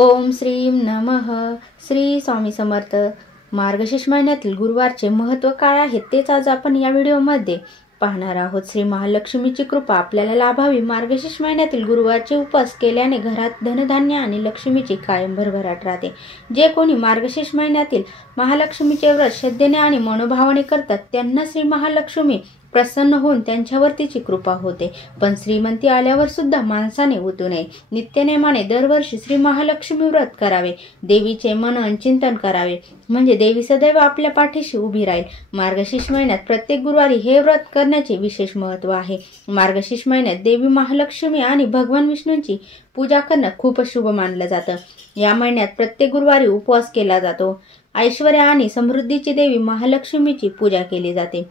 ओम श्रीं नमः. श्री स्वामी समर्थ. मार्गशीर्ष महिन्यातील गुरुवारचे महत्त्व काय आहे तेच आज आपण या व्हिडिओमध्ये पाहणार आहोत. श्री महालक्ष्मीची कृपा आपल्याला लाभावी. मार्गशीर्ष महिन्यातील गुरुवारचे उपवास केल्याने घरात धनधान्य आणि लक्ष्मीची कायम भरभराट राहते. जे कोणी मार्गशीर्ष महिन्यातील महालक्ष्मीचे व्रत श्रद्धेने आणि मनोभावाने करतात त्यांना श्री महालक्ष्मी प्रसन्न होऊन त्यांच्यावर तिची कृपा होते. पण श्रीमंती आल्यावर सुद्धा माणसाने उतू नये. नित्यनेमाने दरवर्षी श्री महालक्ष्मी व्रत करावे. देवीचे मनन चिंतन करावे म्हणजे देवी सदैव आपल्या पाठीशी उभी राहील. मार्गशीर्ष महिन्यात प्रत्येक गुरुवारी हे व्रत करण्याचे विशेष महत्त्व आहे. मार्गशीर्ष महिन्यात देवी महालक्ष्मी आणि भगवान विष्णूंची पूजा करणं खूप शुभ मानलं जातं. या महिन्यात प्रत्येक गुरुवारी उपवास केला जातो. ऐश्वर्य आणि समृद्धीची देवी महालक्ष्मीची पूजा केली जाते.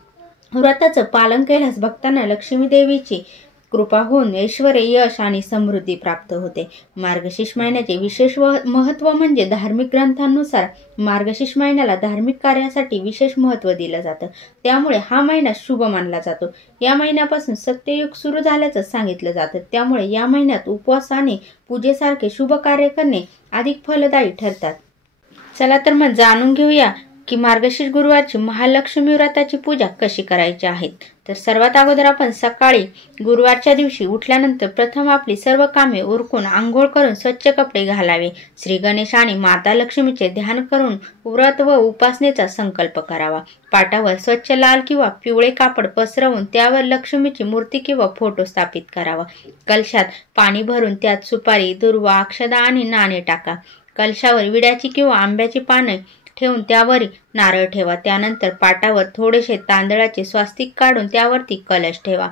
व्रताचं पालन केल्यास भक्तांना लक्ष्मी देवीची कृपा होऊन ऐश्वर्य, यश आणि समृद्धी प्राप्त होते. मार्गशीर्ष महिन्याचे विशेष महत्त्व म्हणजे धार्मिक ग्रंथांनुसार मार्गशीर्ष महिन्याला धार्मिक कार्यासाठी विशेष महत्त्व दिलं जातं. त्यामुळे हा महिना शुभ मानला जातो. या महिन्यापासून सत्ययुग सुरू झाल्याचं सांगितलं जातं. त्यामुळे या महिन्यात उपवास आणि पूजेसारखे शुभ कार्य करणे अधिक फलदायी ठरतात. चला तर मग जाणून घेऊया की मार्गशीर्ष गुरुवारची महालक्ष्मी व्रताची पूजा कशी करायची आहे. तर सर्वात अगोदर आपण सकाळी गुरुवारच्या दिवशी उठल्यानंतर प्रथम आपली सर्व कामे उरकून आंघोळ करून स्वच्छ कपडे घालावे. श्री गणेश आणि माता लक्ष्मीचे ध्यान करून व्रत व उपासनेचा संकल्प करावा. पाटावर स्वच्छ लाल किंवा पिवळे कापड पसरवून त्यावर लक्ष्मीची मूर्ती किंवा फोटो स्थापित करावा. कलशात पाणी भरून त्यात सुपारी, दुर्वा, अक्षदा आणि नाणे टाका. कलशावर विड्याची किंवा आंब्याची पाने ठेवून त्यावर नारळ ठेवा. त्यानंतर पाटावर थोडेसे तांदळाचे स्वास्तिक काढून त्यावरती कलश ठेवा.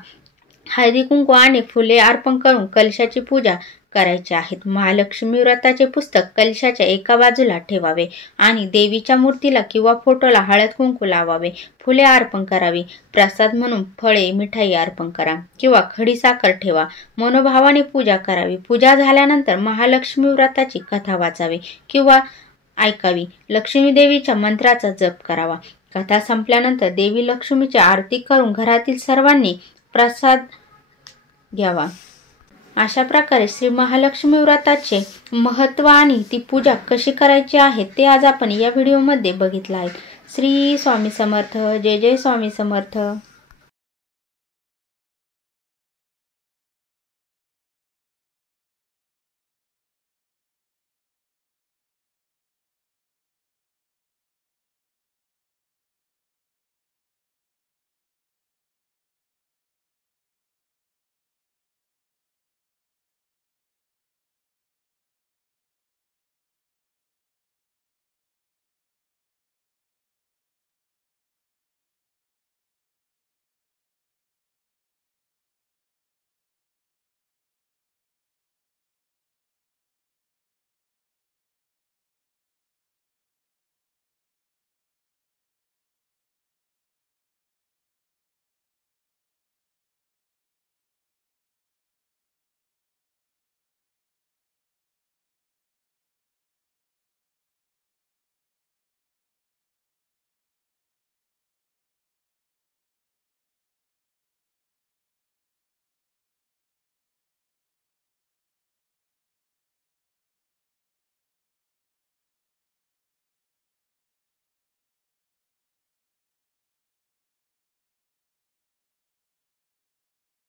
हळदी कुंकू आणि फुले अर्पण करून कलशाची पूजा करायची आहे. महालक्ष्मी व्रताचे पुस्तक कलशाच्या एका बाजूला ठेवावे आणि देवीच्या मूर्तीला किंवा फोटोला हळद कुंकू लावावे. फुले अर्पण करावी. प्रसाद म्हणून फळे, मिठाई अर्पण करा किंवा खडी साखर ठेवा. मनोभावाने पूजा करावी. पूजा झाल्यानंतर महालक्ष्मी व्रताची कथा वाचावी किंवा ऐकावी. लक्ष्मी देवीच्या मंत्राचा जप करावा. कथा संपल्यानंतर देवी लक्ष्मीची आरती करून घरातील सर्वांनी प्रसाद घ्यावा. अशा प्रकारे श्री महालक्ष्मी व्रताचे महत्त्व आणि ती पूजा कशी करायची आहे ते आज आपण या व्हिडिओमध्ये बघितलं आहे. श्री स्वामी समर्थ. जय जय स्वामी समर्थ.